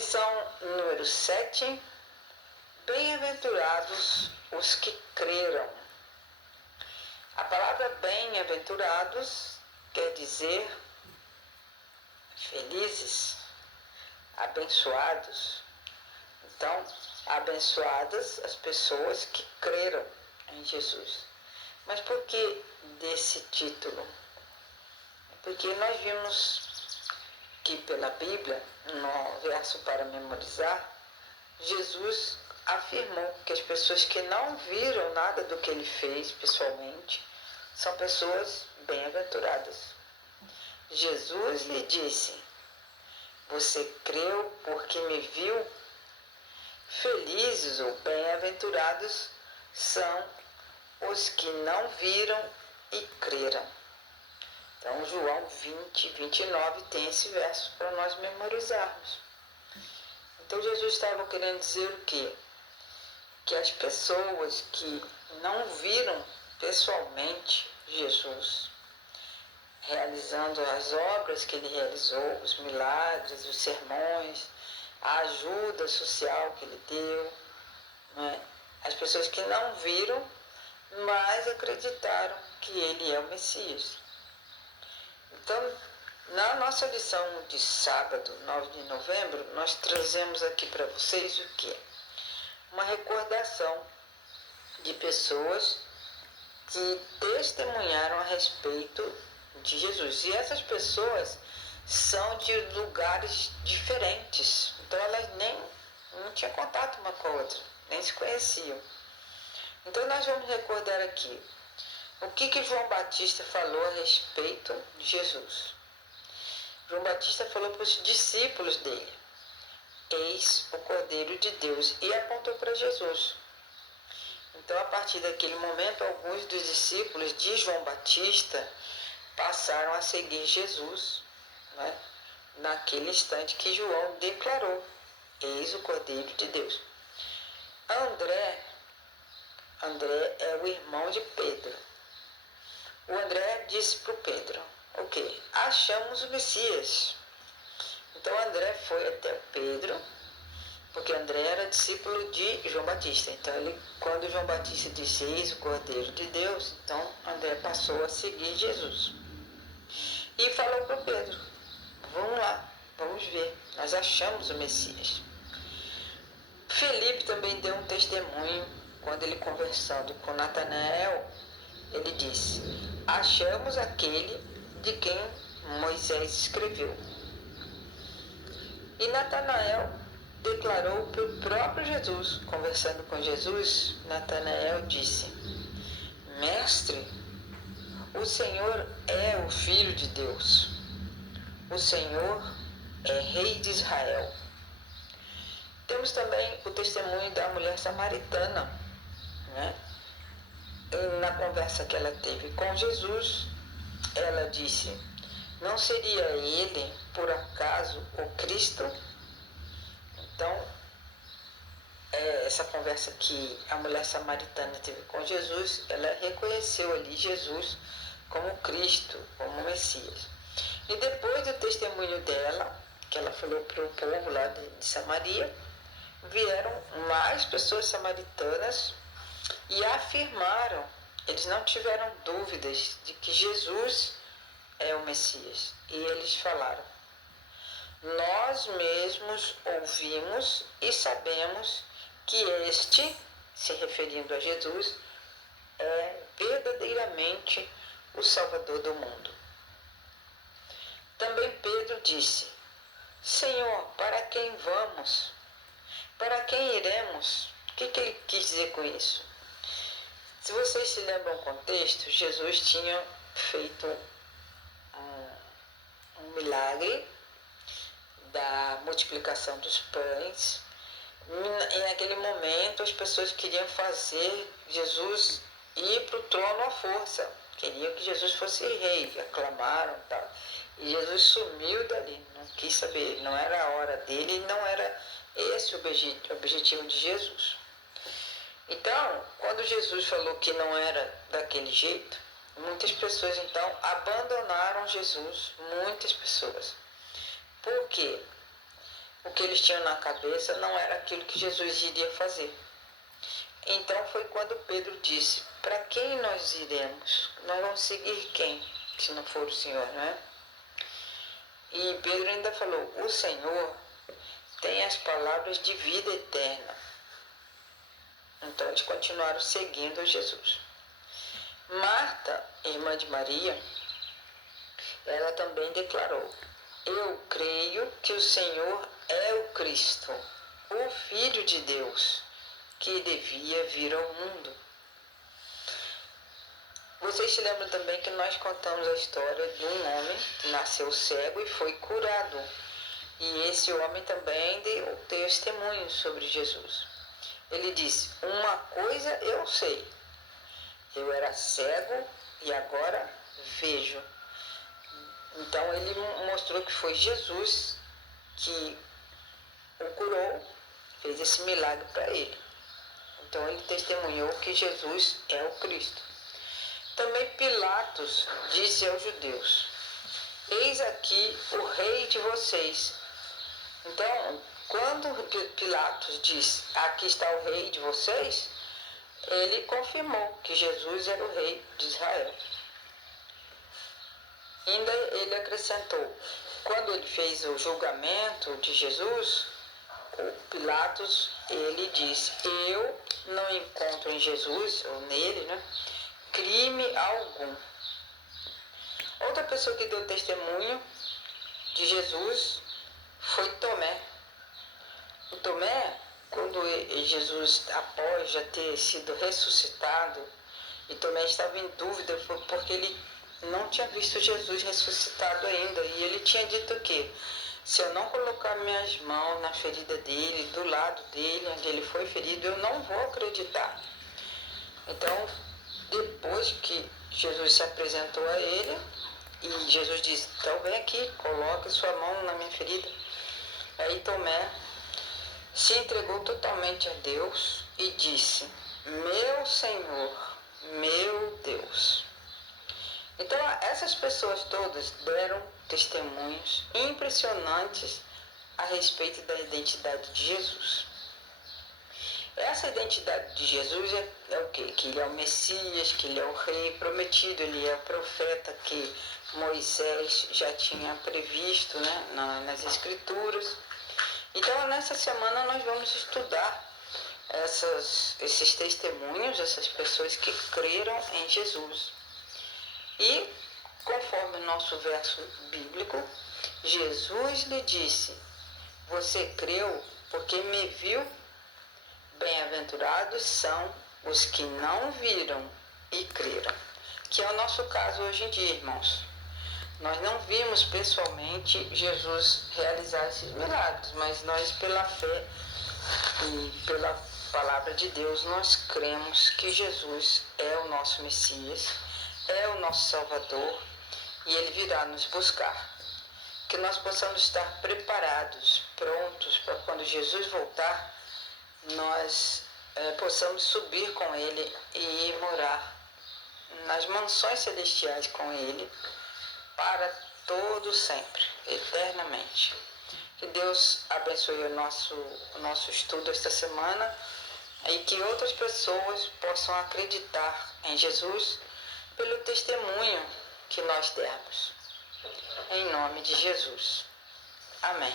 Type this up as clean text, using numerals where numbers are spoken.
Lição número 7. Bem-aventurados os que creram. A palavra bem-aventurados quer dizer felizes, abençoados. Então, abençoadas as pessoas que creram em Jesus. Mas por que desse título? Porque nós vimos que pela Bíblia, no verso para memorizar, Jesus afirmou que as pessoas que não viram nada do que ele fez pessoalmente são pessoas bem-aventuradas. Jesus lhe disse: você creu porque me viu? Felizes ou bem-aventurados são os que não viram e creram. Então, João 20, 29 tem esse verso para nós memorizarmos. Então, Jesus estava querendo dizer o quê? Que as pessoas que não viram pessoalmente Jesus, realizando as obras que ele realizou, os milagres, os sermões, a ajuda social que ele deu, né? As pessoas que não viram, mas acreditaram que ele é o Messias. Então, na nossa lição de sábado, 9 de novembro, nós trazemos aqui para vocês o quê? Uma recordação de pessoas que testemunharam a respeito de Jesus. E essas pessoas são de lugares diferentes. Então, elas não tinham contato uma com a outra, nem se conheciam. Então, nós vamos recordar aqui o que João Batista falou a respeito de Jesus. João Batista falou para os discípulos dele: eis o Cordeiro de Deus, e apontou para Jesus. Então, a partir daquele momento, alguns dos discípulos de João Batista passaram a seguir Jesus, né? Naquele instante que João declarou: eis o Cordeiro de Deus. André é o irmão de Pedro. O André disse para o Pedro: o quê? Achamos o Messias. Então André foi até o Pedro, porque André era discípulo de João Batista. Então, quando João Batista disse: eis o Cordeiro de Deus, então André passou a seguir Jesus. E falou para o Pedro: vamos lá, vamos ver, nós achamos o Messias. Felipe também deu um testemunho quando ele, conversando com Natanael, ele disse: achamos aquele de quem Moisés escreveu. E Natanael declarou para o próprio Jesus. Conversando com Jesus, Natanael disse: mestre, o Senhor é o Filho de Deus. O Senhor é Rei de Israel. Temos também o testemunho da mulher samaritana, né? Na conversa que ela teve com Jesus, ela disse: não seria ele, por acaso, o Cristo? Então, essa conversa que a mulher samaritana teve com Jesus, ela reconheceu ali Jesus como Cristo, como Messias. E depois do testemunho dela, que ela falou para o povo lá de Samaria, vieram mais pessoas samaritanas e afirmaram, eles não tiveram dúvidas de que Jesus é o Messias. E eles falaram: nós mesmos ouvimos e sabemos que este, se referindo a Jesus, é verdadeiramente o Salvador do mundo. Também Pedro disse: Senhor, para quem vamos? Para quem iremos? O que ele quis dizer com isso? Se vocês se lembram o contexto, Jesus tinha feito um milagre da multiplicação dos pães. E naquele momento as pessoas queriam fazer Jesus ir para o trono à força. Queriam que Jesus fosse rei, aclamaram e tal. E Jesus sumiu dali, não quis saber, não era a hora dele, não era esse o objetivo de Jesus. Então, quando Jesus falou que não era daquele jeito, muitas pessoas então abandonaram Jesus, muitas pessoas. Por quê? o que eles tinham na cabeça não era aquilo que Jesus iria fazer. Então foi quando Pedro disse: para quem nós iremos? Nós vamos seguir quem, se não for o Senhor, não é? E Pedro ainda falou: o Senhor tem as palavras de vida eterna. Então eles continuaram seguindo Jesus. Marta, irmã de Maria, ela também declarou: eu creio que o Senhor é o Cristo, o Filho de Deus, que devia vir ao mundo. Vocês se lembram também que nós contamos a história de um homem que nasceu cego e foi curado. E esse homem também deu testemunho sobre Jesus. Ele disse: uma coisa eu sei, eu era cego e agora vejo. Então ele mostrou que foi Jesus que o curou, fez esse milagre para ele. Então ele testemunhou que Jesus é o Cristo. Também Pilatos disse aos judeus: eis aqui o rei de vocês. Então, quando Pilatos disse: aqui está o rei de vocês, ele confirmou que Jesus era o rei de Israel. Ainda ele acrescentou: quando ele fez o julgamento de Jesus, o Pilatos, ele disse: eu não encontro em Jesus, ou nele, né, crime algum. Outra pessoa que deu testemunho de Jesus foi Tomé. O Tomé, quando Jesus, após já ter sido ressuscitado, e Tomé estava em dúvida porque ele não tinha visto Jesus ressuscitado ainda, e ele tinha dito o quê? Se eu não colocar minhas mãos na ferida dele, do lado dele, onde ele foi ferido, eu não vou acreditar. Então, depois que Jesus se apresentou a ele, e Jesus disse: então vem aqui, coloque sua mão na minha ferida. Aí Tomé se entregou totalmente a Deus e disse: meu Senhor, meu Deus. Então essas pessoas todas deram testemunhos impressionantes a respeito da identidade de Jesus. Essa identidade de Jesus é o quê? Que ele é o Messias, que ele é o rei prometido, ele é o profeta que Moisés já tinha previsto, né, nas escrituras. Então nessa semana nós vamos estudar esses testemunhos, essas pessoas que creram em Jesus. E conforme o nosso verso bíblico, Jesus lhe disse: você creu porque me viu? Bem-aventurados são os que não viram e creram. Que é o nosso caso hoje em dia, irmãos. Nós não vimos pessoalmente Jesus realizar esses milagres, mas nós, pela fé e pela palavra de Deus, nós cremos que Jesus é o nosso Messias, é o nosso Salvador, e Ele virá nos buscar. Que nós possamos estar preparados, prontos para quando Jesus voltar, nós possamos subir com Ele e morar nas mansões celestiais com Ele para todo sempre, eternamente. Que Deus abençoe o nosso estudo esta semana e que outras pessoas possam acreditar em Jesus pelo testemunho que nós demos. Em nome de Jesus. Amém.